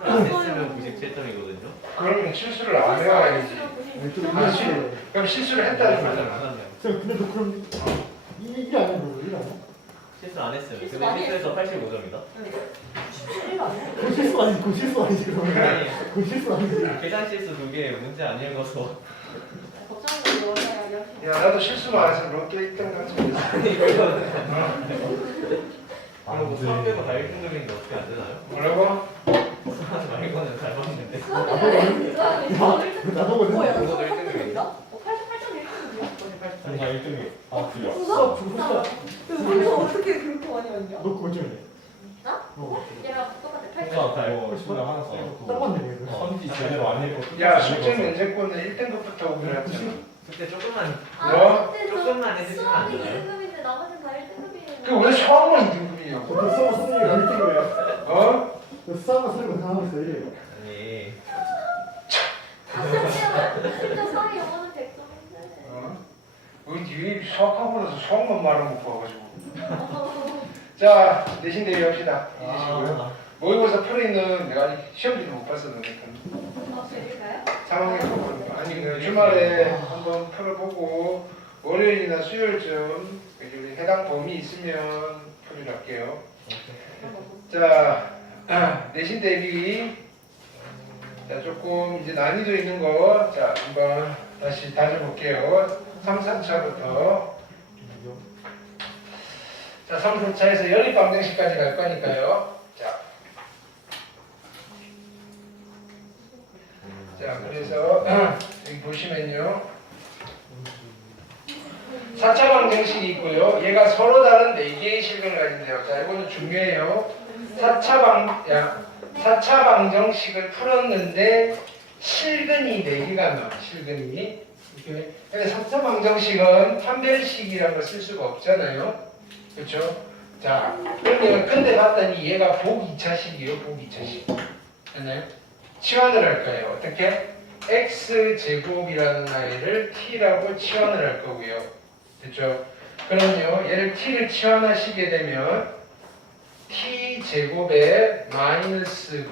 실수를 안 했으면 97점이거든요. 그러면 실수를 안 해와야지. 그럼 실수를 했다는 거잖아. 근데 너 그럼 이게 아니야 뭐 이게 아니야? 실수 안 했으면. 실수 근데 많이 실수해서 85점이다. 그거 실수 아니지 그거 실수 아니지 그러면 아니, 그거 실수 아니지. 계산 실수 2개 문제 안 읽어서. 야, 나도 실수만 안 해서 롯데 1등 당첨됐어. 그럼 뭐 수학 빼고 다 1등급인데 어떻게 안 되나요? 뭐라고? 수학 말고는 잘 봤는데. 나보고 그거도 1등급인가? 나 1등이. 아, 그래. 수업 죽었어. 어떻게 그렇게 많이 왔냐? 너 그거 좀 해. 나? 어. 얘랑 똑같아. 순간 달고 순간 하나 써놓고 딱 맞네 이거. 선지 제대로 안 읽고 야, 숙제 면제권은 1등급부터 오기로 했잖아. 그때 조금만 뭐? 조금만 해주시면 안 수학이 되나요? 2등급인데 나머지는 다 1등급이에요. 그 왜 수학만 2등급이냐고? 너 수업 선생님이 어디 있는 거야? 어? 너 수학만 쓰는 거 다 하고 있어 이래. 아니 진짜 수학이 영어는 100점인데. 어? 우리 뒤에 수학하고 나서 수학만 말아먹고 와가지고. 자, 내신 대비 합시다. 잊으시고요. 모의고사 풀이는 내가 아직 시험지를 못 봤어, 너네들. 드릴까요? 3학년 보고. 아니, 그 주말에 한번 풀어보고, 월요일이나 수요일쯤 우리 해당 범위 있으면 풀이를 할게요. 자, 내신 대비. 자, 조금 이제 난이도 있는 거. 자, 한번 다시 다져볼게요. 3, 4차부터. 자, 3, 4차에서 연립방정식까지 갈 거니까요. 자, 그래서 여기 보시면요. 4차 방정식이 있고요. 얘가 서로 다른 4개의 실근을 가진대요. 자, 이거는 중요해요. 4차 방정식을 풀었는데 실근이 4개가 나와. 실근이. 이렇게. 근데 4차 방정식은 판별식이라는 걸 쓸 수가 없잖아요. 그렇죠? 자, 그러면 근데 봤더니 얘가 복 2차식이에요. 복 2차식. 됐나요? 치환을 할 거예요. 어떻게? x제곱이라는 아이를 t라고 치환을 할 거고요. 됐죠? 그럼요. 얘를 t를 치환하시게 되면 t제곱에 마이너스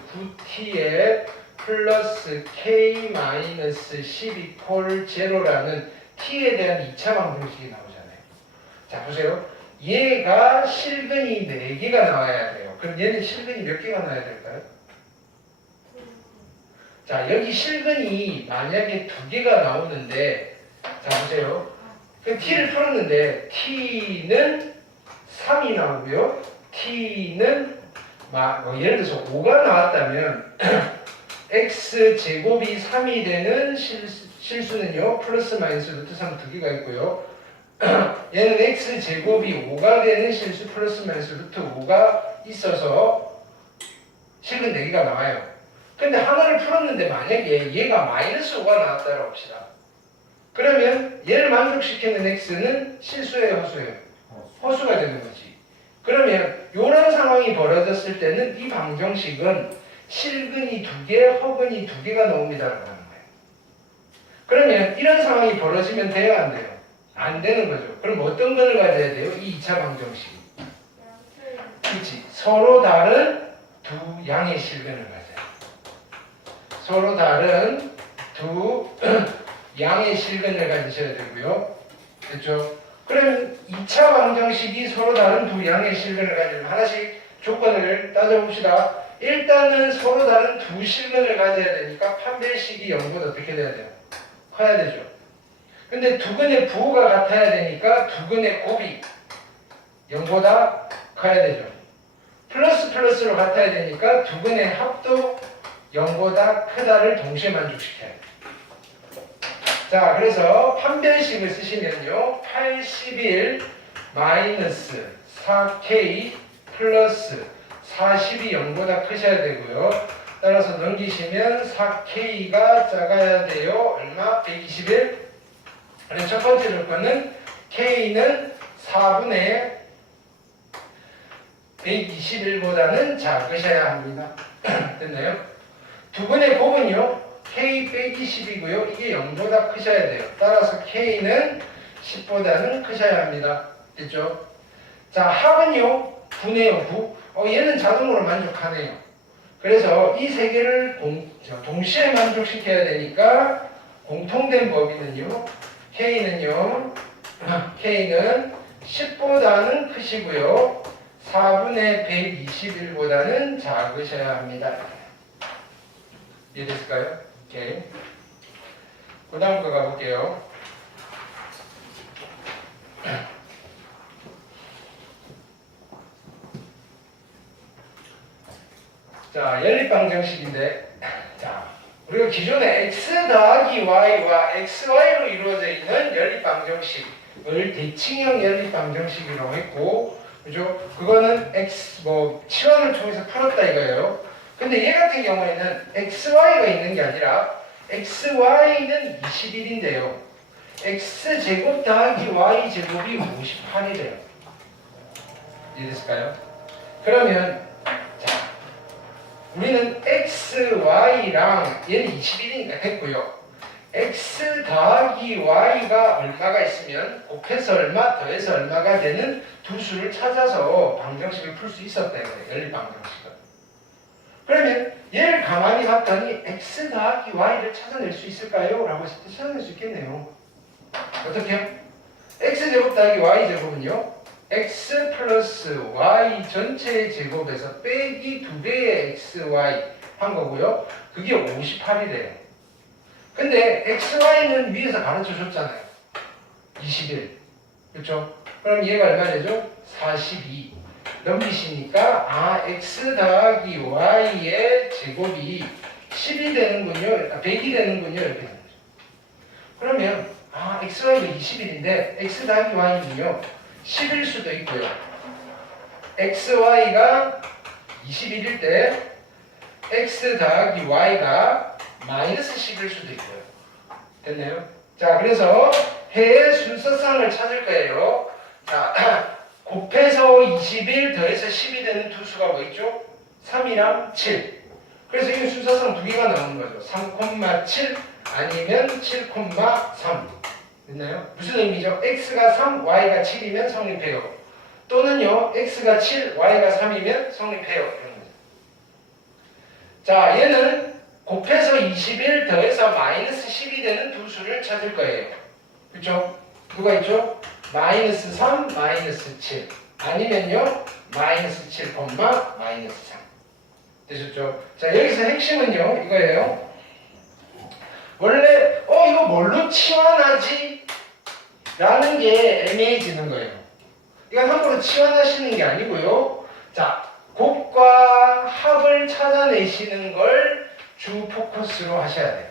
9t에 플러스 k 마이너스 12콜 제로라는 t에 대한 2차 방정식이 나오잖아요. 자, 보세요. 얘가 실근이 4개가 나와야 돼요. 그럼 얘는 실근이 몇 개가 나와야 될까요? 자, 여기 실근이 만약에 2개가 나오는데, 자, 보세요. 그 t를 풀었는데, t는 3이 나오고요. t는, 예를 들어서 5가 나왔다면, x제곱이 3이 되는 실수는요, 플러스 마이너스 루트 3 2개가 있고요. 얘는 x제곱이 5가 되는 실수 플러스 마이너스 루트 5가 있어서 실근 4개가 나와요. 근데 하나를 풀었는데 만약에 얘가 마이너스 5가 나왔다고 합시다. 그러면 얘를 만족시키는 x는 실수예요, 허수예요? 허수가 되는 거지. 그러면 이런 상황이 벌어졌을 때는 이 방정식은 실근이 2개, 허근이 2개가 나옵니다라고 하는 거예요. 그러면 이런 상황이 벌어지면 돼요, 안 돼요? 안 되는 거죠. 그럼 어떤 건을 가져야 돼요? 이 2차 방정식. 그렇지. 서로 다른 두 양의 실근을 가져요. 서로 다른 두 양의 실근을 가지셔야 되고요. 됐죠? 그럼 2차 방정식이 서로 다른 두 양의 실근을 가지면 하나씩 조건을 따져봅시다. 일단은 서로 다른 두 실근을 가져야 되니까 판별식이 0보다 어떻게 돼야 돼요? 커야 되죠. 근데 두 근의 부호가 같아야 되니까 두 근의 곱이 0보다 커야 되죠. 플러스 플러스로 같아야 되니까 두 근의 합도 0보다 크다를 동시에 만족시켜야 돼요. 자, 그래서 판별식을 쓰시면요. 81 마이너스 4k 플러스 40이 0보다 크셔야 되고요. 따라서 넘기시면 4k가 작아야 돼요. 얼마? 121. 그래서 첫 번째 조건은 k는 4분의 121보다는 작으셔야 합니다. 됐나요? 두 분의 곱은요. k 빼기 10이고요. 이게 0보다 크셔야 돼요. 따라서 k는 10보다는 크셔야 합니다. 됐죠? 자, 합은요. 9네요. 9. 얘는 자동으로 만족하네요. 그래서 이 세 개를 동시에 만족시켜야 되니까 공통된 범위는요. K는 10보다는 크시고요. 4분의 121보다는 작으셔야 합니다. 이해됐을까요? 오케이. 그 다음 거 가볼게요. 자, 연립방정식인데, 자, 우리가 기존에 x 더하기 y와 xy로 이루어져 있는 연립방정식을 대칭형 연립방정식이라고 했고, 그죠? 그거는 치환을 통해서 풀었다 이거예요. 근데 얘 같은 경우에는 xy가 있는 게 아니라 xy는 21인데요. x제곱 더하기 y제곱이 58이래요. 이해됐을까요? 그러면 자, 우리는 x, y랑 얘는 21이니까 됐고요. x 더하기 y가 얼마가 있으면 곱해서 얼마, 더해서 얼마가 되는 두 수를 찾아서 방정식을 풀 수 있었다 이거예요. 연립방정식은. 그러면 얘를 가만히 봤더니 x 더하기 y를 찾아낼 수 있을까요? 라고 했을 때 찾아낼 수 있겠네요. 어떻게요? x제곱 더하기 y제곱은요. x 플러스 y 전체의 제곱에서 빼기 2배의 xy 한 거고요. 그게 58이래요. 근데 xy는 위에서 가르쳐 줬잖아요. 21. 그렇죠? 그럼 얘가 얼마 되죠? 42. 넘기시니까 x 더하기 y의 제곱이 10이 되는군요. 100이 되는군요. 이렇게 되는 거죠. 그러면 xy가 21인데 x 더하기 y는요. 10일 수도 있고요. xy가 21일 때 x 더하기 y가 마이너스 10일 수도 있고요. 됐나요? 자, 그래서 해의 순서상을 찾을 거예요. 자, 곱해서 21 더해서 10이 되는 두 수가 뭐 있죠? 3이랑 7. 그래서 이 순서상 두 개가 나오는 거죠. 3,7 아니면 7,3. 됐나요? 무슨 의미죠? x가 3, y가 7이면 성립해요. 또는요, x가 7, y가 3이면 성립해요. 이런 거죠. 자, 얘는 곱해서 21 더해서 마이너스 10이 되는 두 수를 찾을 거예요. 그렇죠? 누가 있죠? 마이너스 3, 마이너스 7. 아니면요, 마이너스 7, 마이너스 3. 되셨죠? 자, 여기서 핵심은요, 이거예요. 원래 이거 뭘로 치환하지? 라는 게 애매해지는 거예요. 이건 함부로 치환하시는 게 아니고요. 자, 곱과 합을 찾아내시는 걸 주 포커스로 하셔야 돼요.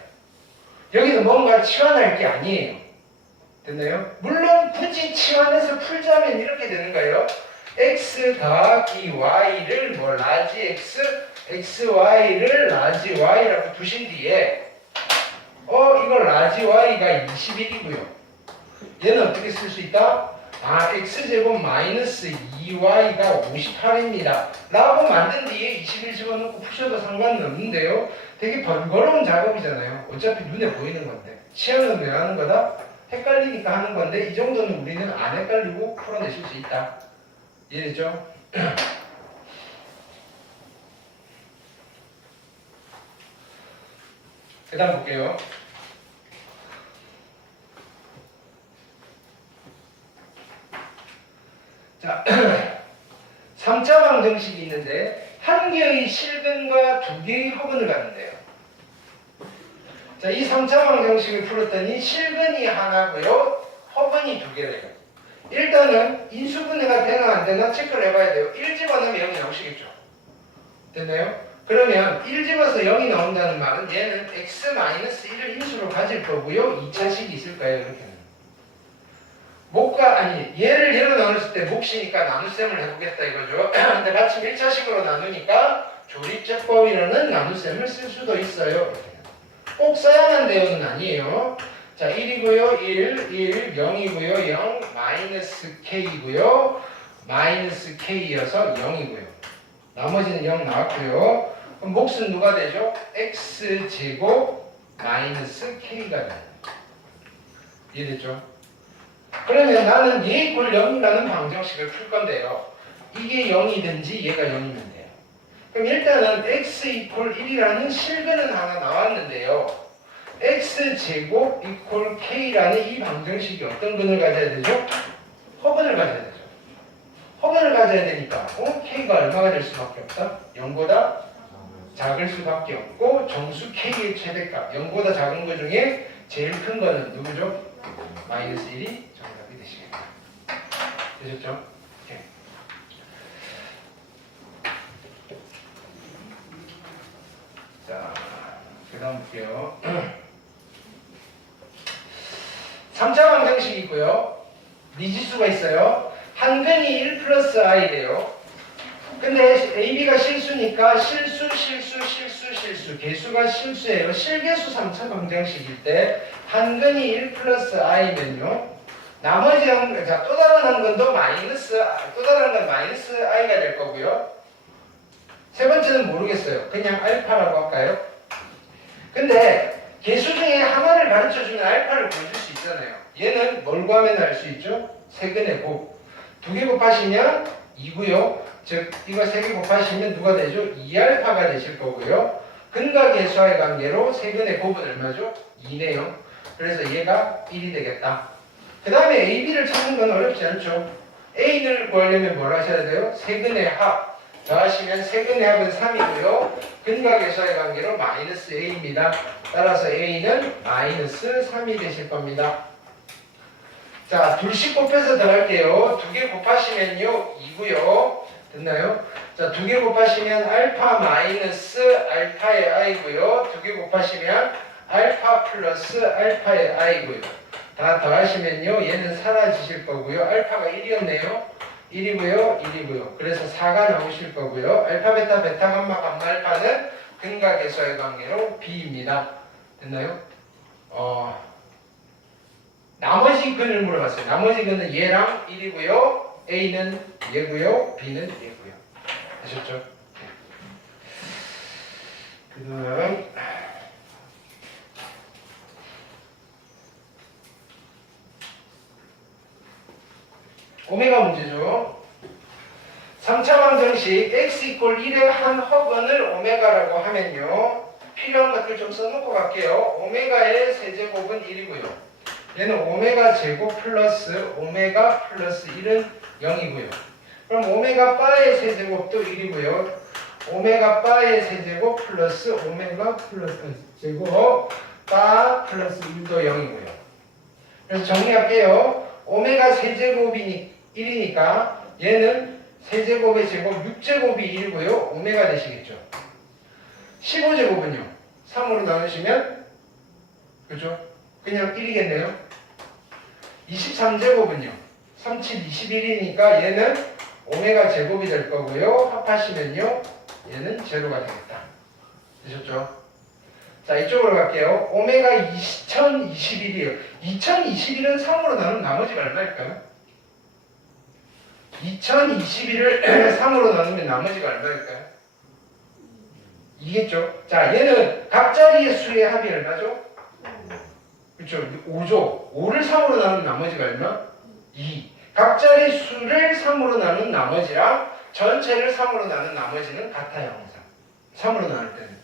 여기서 뭔가 치환할 게 아니에요. 됐나요? 물론 굳이 치환해서 풀자면 이렇게 되는 거예요. x 더하기 y를 라지 x, xy를 라지 y라고 두신 뒤에 이걸 라지 y가 21이고요. 얘는 어떻게 쓸 수 있다? x제곱 마이너스 2y가 58입니다. 라고 만든 뒤에 21 집어넣고 푸셔도 상관은 없는데요. 되게 번거로운 작업이잖아요. 어차피 눈에 보이는 건데. 치환은 왜 하는 거다? 헷갈리니까 하는 건데 이 정도는 우리는 안 헷갈리고 풀어내실 수 있다. 이해되죠? 그 다음 볼게요. 자, 3차 방정식이 있는데 한 개의 실근과 두 개의 허근을 갖는데요. 자, 이 3차 방정식을 풀었더니 실근이 하나고요. 허근이 두 개래요. 일단은 인수분해가 되나 안 되나 체크를 해봐야 돼요. 1 집어넣으면 0이 나오시겠죠. 됐나요? 그러면 1 집어서 0이 나온다는 말은 얘는 x-1을 인수로 가질 거고요. 2차식이 있을 거예요. 이렇게는. 얘를 얘로 나눴을 때 몫이니까 나눗셈을 해보겠다 이거죠. 근데 마침 1차식으로 나누니까 조립제법이라는 나눗셈을 쓸 수도 있어요. 꼭 써야만 돼요는 아니에요. 자, 1이고요. 1, 0이고요. 0, 마이너스 k이고요. 마이너스 k여서 0이고요. 나머지는 0 나왔고요. 그럼 몫은 누가 되죠? x제곱 마이너스 k가 돼요. 이해됐죠? 그러면 나는 얘 = 0이라는 방정식을 풀 건데요. 이게 0이든지 얘가 0이면 돼요. 그럼 일단은 x 이퀄 1이라는 실근은 하나 나왔는데요. x제곱 이퀄 k라는 이 방정식이 어떤 근을 가져야 되죠? 허근을 가져야 되죠. 허근을 가져야 되니까 k가 얼마가 될 수밖에 없다? 0보다 작을 수밖에 없고 정수 k의 최대값 0보다 작은 것 중에 제일 큰 거는 누구죠? 마이너스 1이 정답이 되시겠다. 되셨죠? 오케이. 자, 그 다음 볼게요. 3차 방정식이 있고요. 미지수가 있어요. 한 근이 1 플러스 i래요. 근데 AB가 실수니까 실수, 개수가 실수예요. 실개수 3차 방정식일 때 한 근이 1 플러스 i면요. 나머지 또 다른 한 근도 또 다른 건 마이너스 i가 될 거고요. 세 번째는 모르겠어요. 그냥 알파라고 할까요? 근데 개수 중에 하나를 가르쳐주면 알파를 보여줄 수 있잖아요. 얘는 뭘 구하면 알 수 있죠? 세근의 곱. 2개 곱하시면 2고요. 즉 이거 3개 곱하시면 누가 되죠? 2알파가 되실 거고요. 근과 개수와의 관계로 세근의 곱은 얼마죠? 2네요. 그래서 얘가 1이 되겠다. 그 다음에 AB를 찾는 건 어렵지 않죠. A를 구하려면 뭘 하셔야 돼요? 세근의 합. 더하시면 세근의 합은 3이고요. 근과 개수와의 관계로 마이너스 A입니다. 따라서 A는 마이너스 3이 되실 겁니다. 자, 둘씩 곱해서 더할게요. 2개 곱하시면요 2고요. 됐나요? 자, 2개 곱하시면 알파 마이너스 알파의 i고요. 2개 곱하시면 알파 플러스 알파의 i고요. 다 더하시면요 얘는 사라지실 거고요. 알파가 1이었네요. 1이고요. 1이고요. 그래서 4가 나오실 거고요. 알파, 베타, 베타, 감마, 감마, 알파는 근과 개수의 관계로 b입니다. 됐나요? 나머지 근을 물어봤어요. 나머지 근은 얘랑 1이고요. A는 얘고요. B는 얘고요. 아셨죠? 그 다음 오메가 문제죠. 3차 방정식 x 이퀄 1의 한 허근을 오메가라고 하면요. 필요한 것들 좀 써놓고 갈게요. 오메가의 세제곱은 1이고요. 얘는 오메가 제곱 플러스 오메가 플러스 1은 0이고요. 그럼 오메가 바의 세제곱도 1이고요. 오메가 바의 세제곱 플러스 오메가 플러스 제곱 바 플러스 1도 0이고요. 그래서 정리할게요. 오메가 세제곱이 1이니까 얘는 세제곱의 제곱 6제곱이 1이고요. 오메가 되시겠죠. 15제곱은요. 3으로 나누시면 그죠? 그냥 1이겠네요. 23제곱은요. 3, 7, 21이니까 얘는 오메가 제곱이 될 거고요. 합하시면요. 얘는 제로가 되겠다. 되셨죠? 자, 이쪽으로 갈게요. 오메가 2021이에요. 2021은 3으로 나누면 나머지가 얼마일까요? 2021을 3으로 나누면 나머지가 얼마일까요? 2겠죠? 자, 얘는 각자리의 수의 합이 얼마죠? 그렇죠? 5죠. 5를 3으로 나누면 나머지가 얼마? 2. 각자리 수를 3으로 나눈 나머지랑 전체를 3으로 나눈 나머지는 같아요, 항상. 3으로 나눌 때는.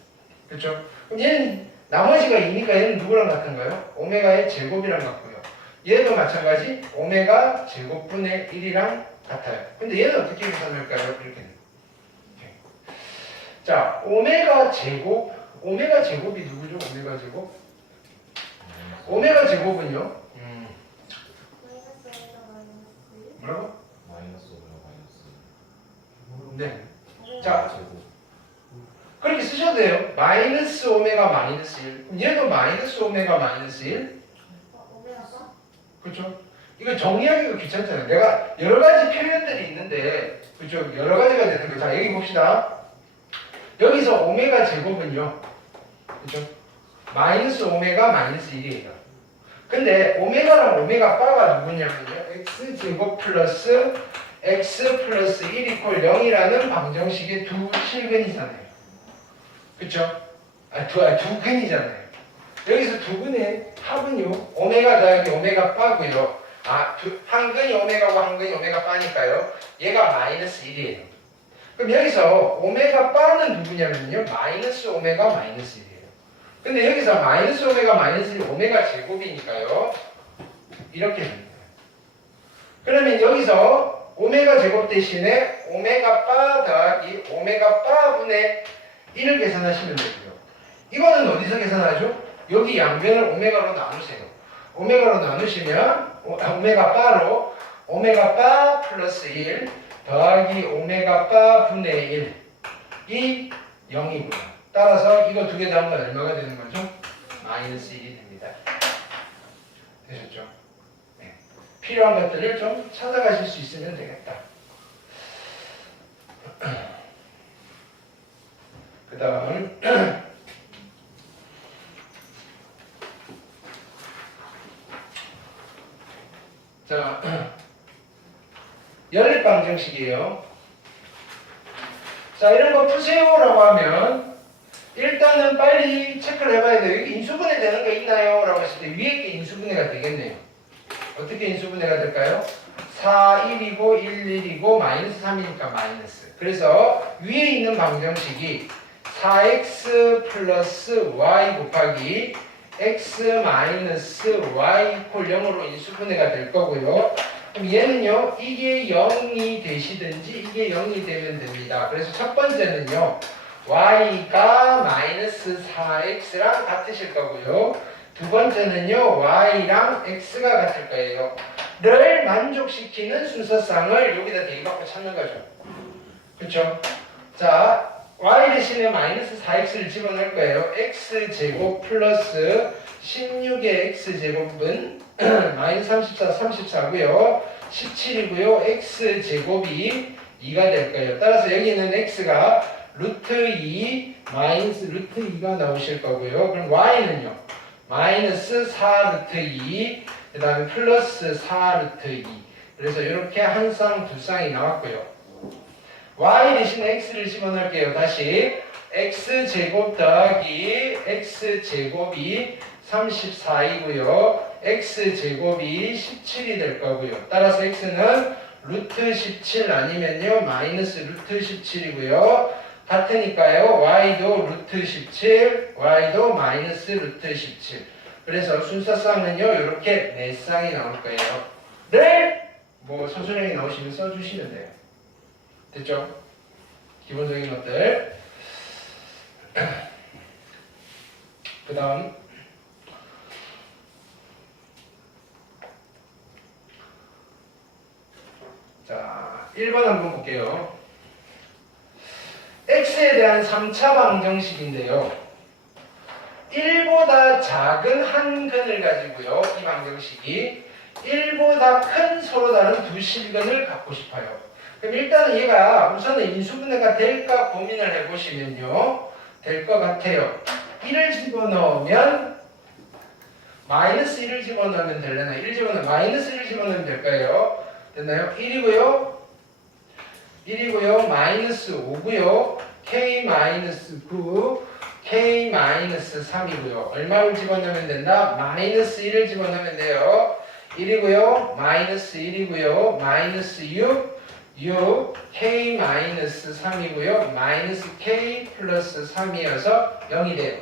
그렇죠? 그럼 얘는 나머지가 2니까 얘는 누구랑 같은가요? 오메가의 제곱이랑 같고요. 얘도 마찬가지 오메가 제곱분의 1이랑 같아요. 근데 얘는 어떻게 계산할까요? 이렇게. 자, 오메가 제곱이 누구죠? 오메가 제곱? 오메가 제곱은요? 뭐라고? 마이너스 오메가 마이너스. 네. 자, 그렇게 쓰셔도 돼요. 마이너스 오메가 마이너스 1. 얘도 마이너스 오메가 마이너스 1. 오메가가? 그렇죠? 이거 정리하기가 귀찮잖아요. 내가 여러 가지 표현들이 있는데, 그렇죠? 여러 가지가 되는 거예요. 자, 여기 봅시다. 여기서 오메가 제곱은요. 그렇죠? 마이너스 오메가 마이너스 1이에요. 근데 오메가랑 오메가 바가 누구냐면요. x제곱 플러스 x 플러스 1 이퀄 0이라는 방정식의 두 실근이잖아요. 그쵸? 두 근이잖아요. 여기서 두 근의 합은요. 오메가 더하기 오메가 바고요. 한 근이 오메가고 한 근이 오메가 바니까요. 얘가 마이너스 1이에요. 그럼 여기서 오메가 바는 누구냐면요. 마이너스 오메가 마이너스 1이에요. 근데 여기서 마이너스 오메가 마이너스 1 오메가 제곱이니까요. 이렇게 됩니다. 그러면 여기서 오메가 제곱 대신에 오메가 바 더하기 오메가 바분의 1을 계산하시면 되고요. 이거는 어디서 계산하죠? 여기 양변을 오메가로 나누세요. 오메가로 나누시면 오메가 바로 오메가 바 플러스 1 더하기 오메가 바 분의 1이 0이고요. 따라서 이거 두 개 더하면 얼마가 되는 거죠? 마이너스 1이 됩니다. 되셨죠? 네. 필요한 것들을 좀 찾아가실 수 있으면 되겠다. 그 다음 자, 연립방정식이에요. 자, 이런 거 푸세요라고 하면 일단은 빨리 체크를 해봐야 돼요. 여기 인수분해 되는 거 있나요? 라고 했을 때 위에 게 인수분해가 되겠네요. 어떻게 인수분해가 될까요? 4, 1이고 1, 1이고 마이너스 3이니까 마이너스. 그래서 위에 있는 방정식이 4x 플러스 y 곱하기 x 마이너스 y 이퀄 0으로 인수분해가 될 거고요. 그럼 얘는요, 이게 0이 되시든지 이게 0이 되면 됩니다. 그래서 첫 번째는요, y가 마이너스 4x랑 같으실 거고요. 두 번째는요, y랑 x가 같을 거예요. 를 만족시키는 순서상을 여기다 대입받고 찾는 거죠. 그렇죠? 자, y 대신에 마이너스 4x를 집어넣을 거예요. x제곱 플러스 16의 x제곱은 마이너스 34, 34고요. 17이고요. x제곱이 2가 될 거예요. 따라서 여기는 x가 루트 2 마이너스 루트 2가 나오실 거고요. 그럼 y는요. 마이너스 4 루트 2 그 다음에 플러스 4 루트 2 그래서 이렇게 한 쌍, 두 쌍이 나왔고요. y 대신에 x를 집어넣을게요. 다시 x제곱 더하기 x제곱이 34이고요. x제곱이 17이 될 거고요. 따라서 x는 루트 17 아니면요 마이너스 루트 17이고요. 같으니까요 y도 루트 17, y도 마이너스 루트 17. 그래서 순서쌍은요 이렇게 4쌍이 나올 거예요. 네? 뭐 서술형이 나오시면 써주시면 돼요. 됐죠? 기본적인 것들. 그 다음 자 1번 한번 볼게요. x에 대한 3차 방정식인데요. 1보다 작은 한 근을 가지고요. 이 방정식이 1보다 큰 서로 다른 두 실근을 갖고 싶어요. 그럼 일단은 얘가 우선은 인수분해가 될까 고민을 해보시면요. 될 것 같아요. 1을 집어넣으면 마이너스 1을 집어넣으면 되려나? 1 집어넣으면 마이너스 1을 집어넣으면 될까요? 됐나요? 1이고요. 1이고요. 마이너스 5고요. k 마이너스 9 k 마이너스 3이고요. 얼마를 집어넣으면 된다? 마이너스 1을 집어넣으면 돼요. 1이고요. 마이너스 1이고요. 마이너스 6 k 마이너스 3이고요. 마이너스 k 플러스 3이어서 0이 돼요.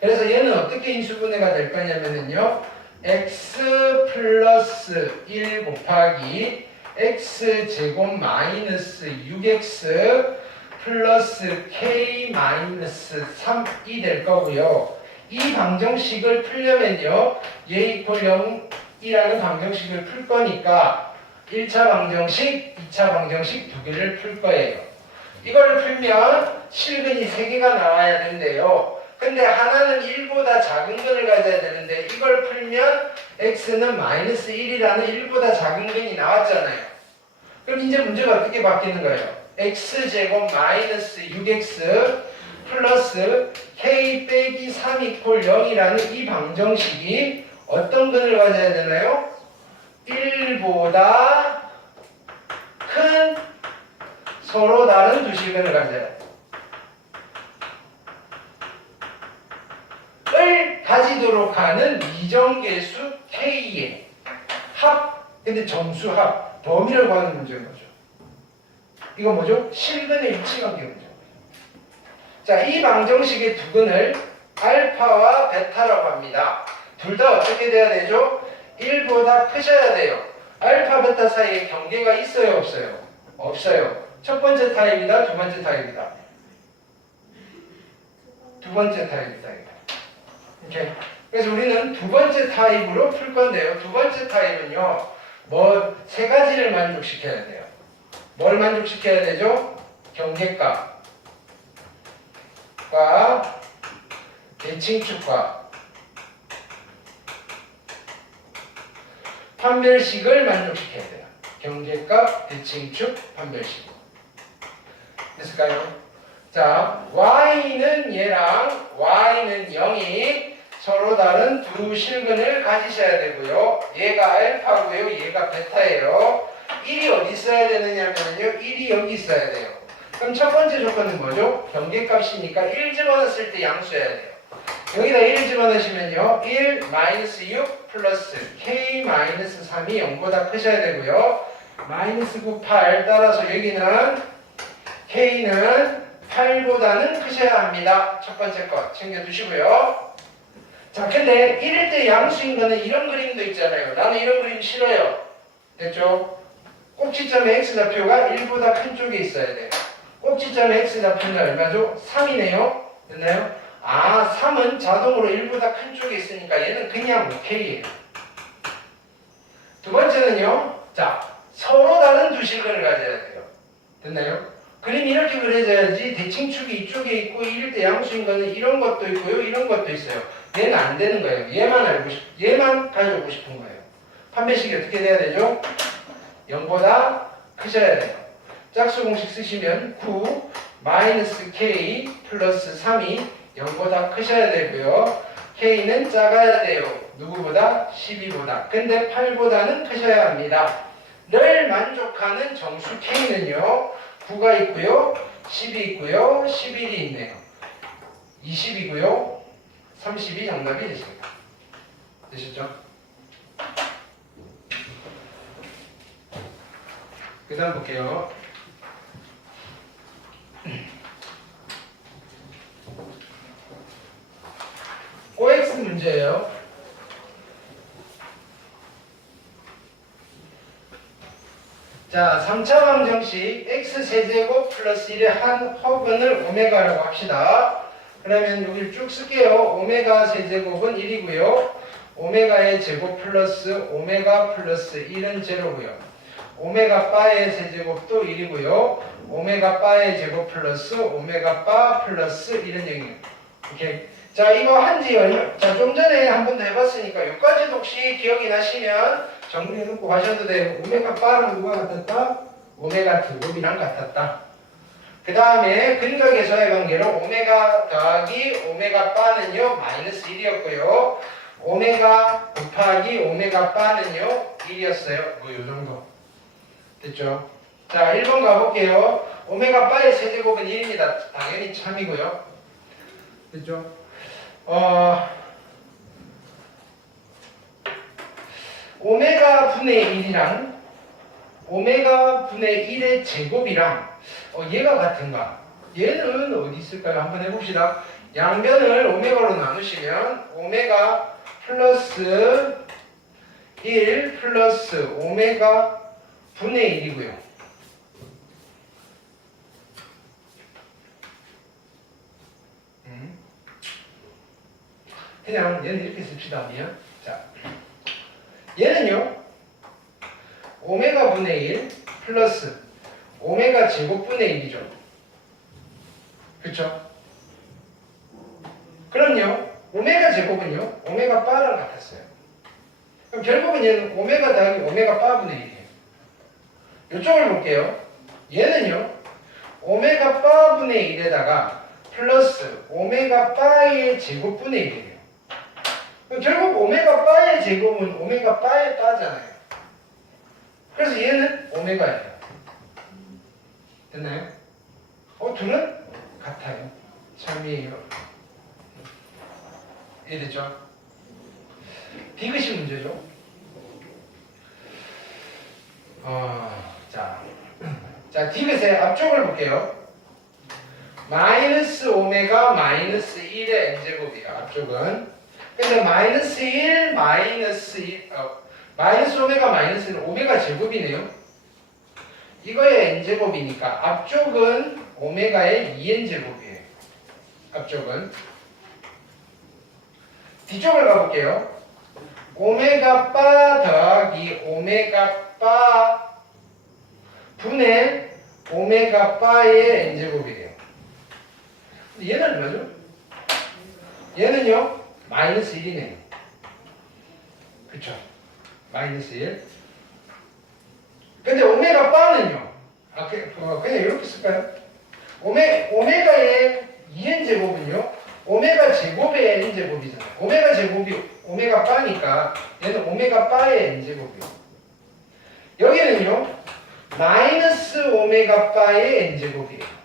그래서 얘는 어떻게 인수분해가 될 거냐면요. x 플러스 1 곱하기 x제곱 마이너스 6x 플러스 k 마이너스 3이 될 거고요. 이 방정식을 풀려면요. 얘 이퀄 0이라는 방정식을 풀 거니까 1차 방정식, 2차 방정식 두 개를 풀 거예요. 이걸 풀면 실근이 3개가 나와야 되는데요. 근데 하나는 1보다 작은 근을 가져야 되는데 이걸 풀면 x는 마이너스 1이라는 1보다 작은 근이 나왔잖아요. 그럼 이제 문제가 어떻게 바뀌는 거예요? x제곱 마이너스 6x 플러스 k 빼기 3 이퀄 0이라는 이 방정식이 어떤 근을 가져야 되나요? 1보다 큰 서로 다른 두 실근을 가져야 돼요. 을 가지도록 하는 이정계수 K의 합, 근데 정수합, 범위를 구하는 문제인 거죠. 이거 뭐죠? 실근의 일치관계 문제. 자, 이 방정식의 두 근을 알파와 베타라고 합니다. 둘 다 어떻게 돼야 되죠? 1보다 크셔야 돼요. 알파, 베타 사이에 경계가 있어요, 없어요? 없어요. 첫 번째 타입이다, 두 번째 타입이다. 두 번째 타입이다. 오케이. 그래서 우리는 두 번째 타입으로 풀 건데요. 두 번째 타입은요, 뭐 세 가지를 만족시켜야 돼요. 뭘 만족시켜야 되죠? 경계값, 대칭축과 판별식을 만족시켜야 돼요. 경계값, 대칭축, 판별식. 됐을까요? 자, y는 얘랑 y는 0이 서로 다른 두 실근을 가지셔야 되고요. 얘가 알파고요. 얘가 베타예요. 1이 어디 있어야 되느냐면요. 1이 여기 있어야 돼요. 그럼 첫 번째 조건은 뭐죠? 경계값이니까 1 집어넣었을 때 양수해야 돼요. 여기다 1 집어넣으시면요. 1 마이너스 6 플러스 k 마이너스 3이 0보다 크셔야 되고요. 마이너스 9, 8 따라서 여기는 k는 8보다는 크셔야 합니다. 첫 번째 것 챙겨두시고요. 자, 근데 1일 때 양수인 거는 이런 그림도 있잖아요. 나는 이런 그림 싫어요. 됐죠? 꼭지점의 x좌표가 1보다 큰 쪽에 있어야 돼요. 꼭지점의 x좌표는 얼마죠? 3이네요. 됐나요? 아, 3은 자동으로 1보다 큰 쪽에 있으니까 얘는 그냥 k예요. 두 번째는요. 자, 서로 다른 두 실근을 가져야 돼요. 됐나요? 그림이 이렇게 그려져야지 대칭축이 이쪽에 있고 1일 때 양수인 거는 이런 것도 있고요. 이런 것도 있어요. 얘는 안 되는 거예요. 얘만 가져오고 싶은 거예요. 판별식이 어떻게 돼야 되죠? 0보다 크셔야 돼요. 짝수 공식 쓰시면 9 마이너스 k 플러스 3이 0보다 크셔야 되고요. k는 작아야 돼요. 누구보다? 12보다. 근데 8보다는 크셔야 합니다. 를 만족하는 정수 k는요. 9가 있고요. 10이 있고요. 11이 있네요. 20이고요. 30이 정답이 되십니다. 되셨죠? 그 다음 볼게요. OX 문제예요. 자, 3차 방정식 x세제곱 플러스 1의 한 허근을 오메가라고 합시다. 그러면 여기를 쭉 쓸게요. 오메가 세제곱은 1이고요. 오메가의 제곱 플러스 오메가 플러스 1은 제로고요. 오메가 바의 세제곱도 1이고요. 오메가 바의 제곱 플러스 오메가 바 플러스 1은 0이에요. 오케이. 자, 이거 한지 얼마? 자, 좀 전에 한 번 더 해봤으니까 여기까지 혹시 기억이 나시면 정리해놓고 가셔도 돼요. 오메가 바랑 누가 같았다? 오메가 제곱이랑 같았다. 그 다음에 근각에서의 관계로 오메가 더하기 오메가 바는요 마이너스 1이었고요. 오메가 곱하기 오메가 바는요 1이었어요. 뭐 요정도 됐죠? 자, 1번 가볼게요. 오메가 바의 세제곱은 1입니다. 당연히 참이고요. 됐죠? 오메가 분의 1이랑 오메가 분의 1의 제곱이랑 얘가 같은가? 얘는 어디 있을까요? 한번 해봅시다. 양변을 오메가로 나누시면 오메가 플러스 1 플러스 오메가 분의 1이고요. 그냥 얘는 이렇게 씁시다. 미안. 자, 얘는요 오메가 분의 1 플러스 오메가 제곱분의 1이죠. 그쵸? 그럼요 오메가 제곱은요 오메가 바랑 같았어요. 그럼 결국은 얘는 오메가 더하기 오메가 바분의 1이에요. 이쪽을 볼게요. 얘는요 오메가 바분의 1에다가 플러스 오메가 바의 제곱분의 1이에요. 그럼 결국 오메가 바의 제곱은 오메가 바의 바잖아요. 그래서 얘는 오메가예요. 됐나요? 둘은 같아요. 참이에요. 이해됐죠? 디귿이 문제죠. 자, 자, 디귿의 앞쪽을 볼게요. 마이너스 오메가 마이너스 1의 n제곱이에요. 앞쪽은. 근데 마이너스 1 마이너스 1 마이너스 오메가 마이너스 1은 오메가 제곱이네요. 이거의 n제곱이니까 앞쪽은 오메가의 2n제곱이에요. 앞쪽은. 뒤쪽을 가볼게요. 오메가 바 더하기 오메가 바 분의 오메가 바의 n제곱이에요. 근데 얘는 얼마죠? 얘는요 마이너스 1이네요. 그쵸? 마이너스 1. 근데 오메가 바는요 그냥 이렇게 쓸까요? 오메가의 2n제곱은요 오메가 제곱의 n제곱이잖아요. 오메가 제곱이 오메가 바니까 얘는 오메가 바의 n제곱이에요. 여기는요 마이너스 오메가 바의 n제곱이에요.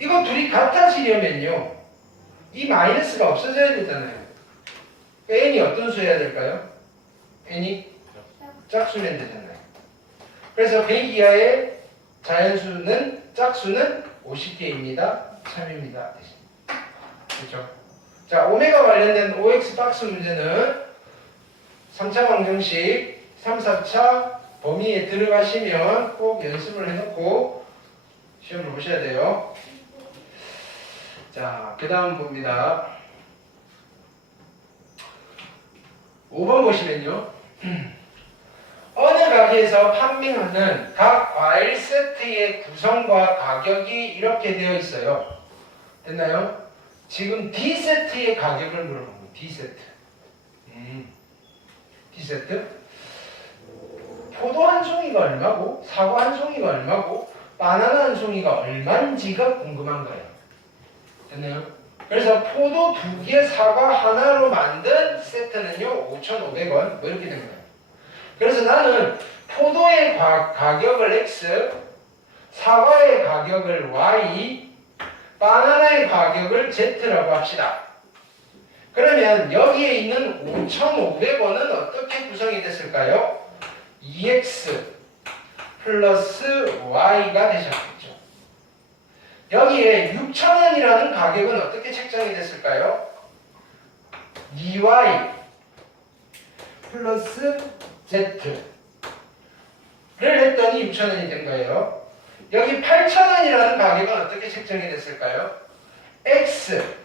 이거 둘이 같아지려면요 이 마이너스가 없어져야 되잖아요. n이 어떤 수여야 될까요? n이 짝수면 되잖아요. 그래서 100 이하의 자연수는 짝수는 50개입니다. 3입니다. 그렇죠? 자, 오메가 관련된 OX 박스 문제는 3차 방정식 3, 4차 범위에 들어가시면 꼭 연습을 해놓고 시험을 보셔야 돼요. 자, 그 다음 봅니다. 5번 보시면요. 어느 가게에서 판매하는 각 과일 세트의 구성과 가격이 이렇게 되어 있어요. 됐나요? 지금 D세트의 가격을 물어보는 D세트. D세트. 포도 한 송이가 얼마고, 사과 한 송이가 얼마고, 바나나 한 송이가 얼마인지가 궁금한 거예요. 됐나요? 그래서 포도 2개, 사과 하나로 만든 세트는요 5,500원 뭐 이렇게 된 거예요. 그래서 나는 포도의 가격을 X, 사과의 가격을 Y, 바나나의 가격을 Z라고 합시다. 그러면 여기에 있는 5,500원은 어떻게 구성이 됐을까요? 2X 플러스 Y가 되셨겠죠. 여기에 6,000원이라는 가격은 어떻게 책정이 됐을까요? 2Y 플러스 Z를 했더니 6,000원이 된 거예요. 여기 8,000원이라는 가격은 어떻게 책정이 됐을까요? X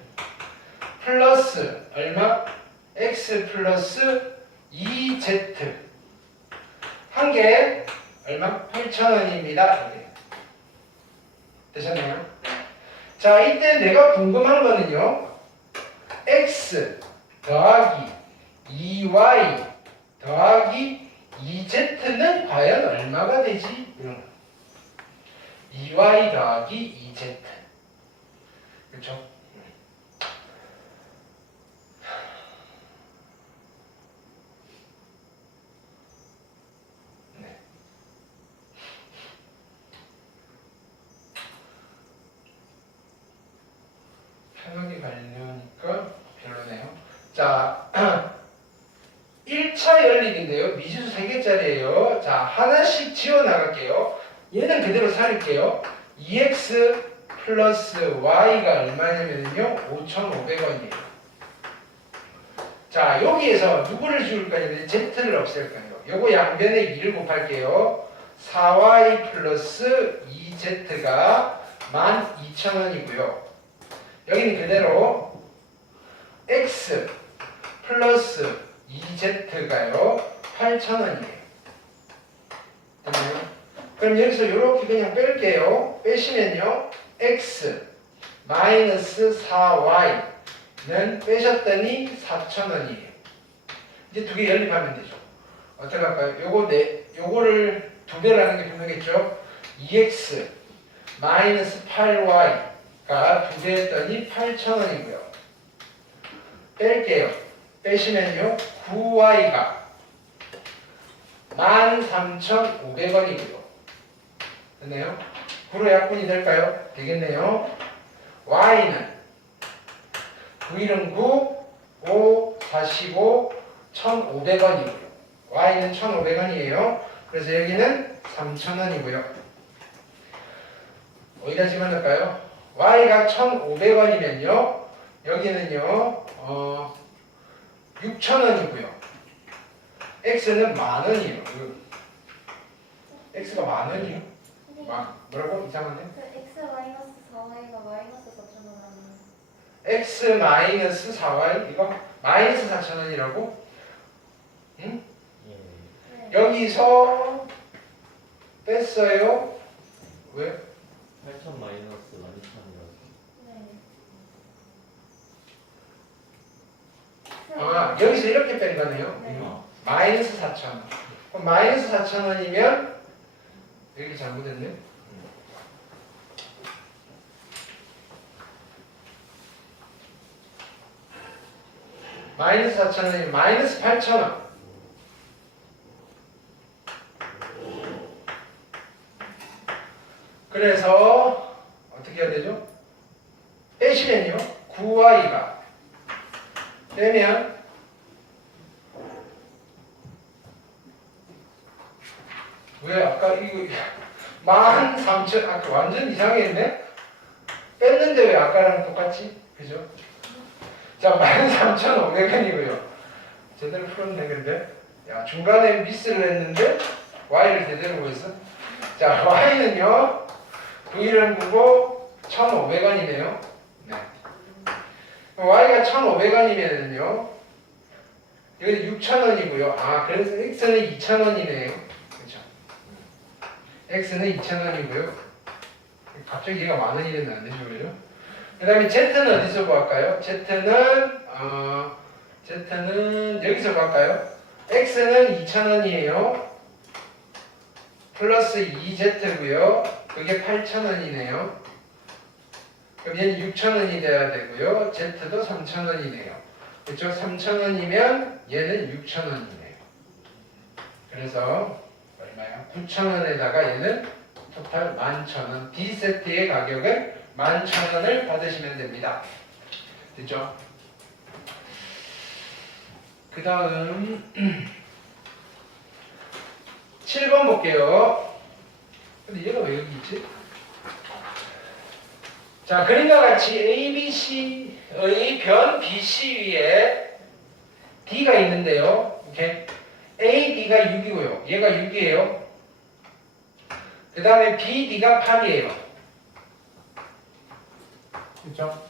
플러스 얼마? X 플러스 2Z 한 개 얼마? 8,000원입니다. 되셨나요? 자, 이때 내가 궁금한 거는요. X 더하기 2Y 더하기 2Z는 과연 얼마가 되지? 이런 거. 2Y 더하기 2Z. 그렇죠? 네. 편하게 가려니까 별로네요. 자, 1차 연립인데요. 미지수 3개짜리예요. 자, 하나씩 지워나갈게요. 얘는 그대로 살릴게요. 2x 플러스 y가 얼마냐면요. 5,500원이에요. 자, 여기에서 누구를 지울 거냐면 z를 없앨 거예요. 요거 양변에 2를 곱할게요. 4y 플러스 2z가 12,000원이고요. 여기는 그대로 x 플러스 2z가요 8,000원이에요. 됐나요? 그럼 여기서 이렇게 그냥 뺄게요. 빼시면요 x 마이너스 4y는 빼셨더니 4,000원이에요. 이제 두 개 연립하면 되죠. 어떻게 할까요? 요거를 두 배로 하는 게 분명했죠. 2x 마이너스 8y가 두 배 했더니 8,000원이고요. 뺄게요. 빼시면요 9y가 13,500원이고요. 됐나요? 9로 약분이 될까요? 되겠네요. y는 9일은 9, 5, 45, 1,500원이고요. y는 1,500원이에요. 그래서 여기는 3,000원이고요. 어디다 집어넣을까요? y가 1,500원이면요. 여기는요. 6,000원이고요. x는 10,000원이에요. x가 10,000원이요? 뭐라고? 이상한데? 그 x 마이너스 4y가 마이너스 4,000원 하는. x 마이너스 4y 이거 마이너스 4,000원이라고? 응? 예. 네. 여기서 뺐어요. 왜? 8,000 마이너스 12,000이라서. 네. 아, 여기서 이렇게 뺀 거네요. 네. 마이너스 4,000원. 그럼 마이너스 4,000원이면 여기 잘못했네. 마이너스 4,000원이면 마이너스 8,000원. 그래서 어떻게 해야 되죠? 빼시면요. 9y가 빼면 왜 아까 이거 13,000 아까 완전 이상했네? 뺐는데 왜 아까랑 똑같지? 그죠? 자 13,500원이고요. 제대로 풀었네 근데. 야 중간에 미스를 했는데 y를 제대로 보였어? 자 y는요. v를 보고 1,500원이네요. 네. y가 1,500원이면요. 여기 6,000원이고요. 아 그래서 x는 2,000원이네요. 그렇죠? x는 2,000원이고요. 갑자기 얘가 10,000원이 됐나 안 되죠, 그죠? 그 다음에 z는 어디서 구할까요? z는 여기서 구할까요? x는 2,000원이에요. 플러스 2z고요. 그게 8,000원이네요. 그럼 얘는 6,000원이 돼야 되고요. z도 3,000원이네요. 그렇죠? 3,000원이면 얘는 6,000원이네요. 그래서 얼마야? 9,000원에다가 얘는 토탈 11,000원. D세트의 가격은 11,000원을 받으시면 됩니다. 됐죠? 그 다음 7번 볼게요. 근데 얘가 왜 여기 있지? 자, 그림과 같이 ABC의 변 BC 위에 D가 있는데요. 이렇게 AD가 6이고요. 얘가 6이에요. 그 다음에 BD가 8이에요. 그렇죠?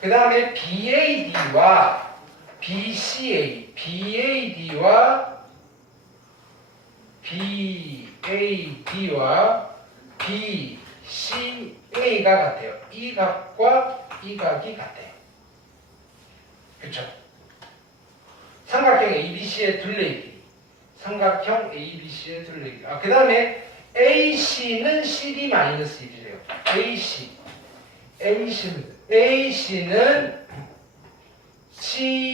그 다음에 BAD와 BCA, BAD와 BCA가 같아요. 이 각과 이 각이 같아요. 그렇죠? 삼각형 ABC의 둘레기. 삼각형 ABC의 둘레기. 아, 그 다음에 AC는 CD-1이래요. AC는 C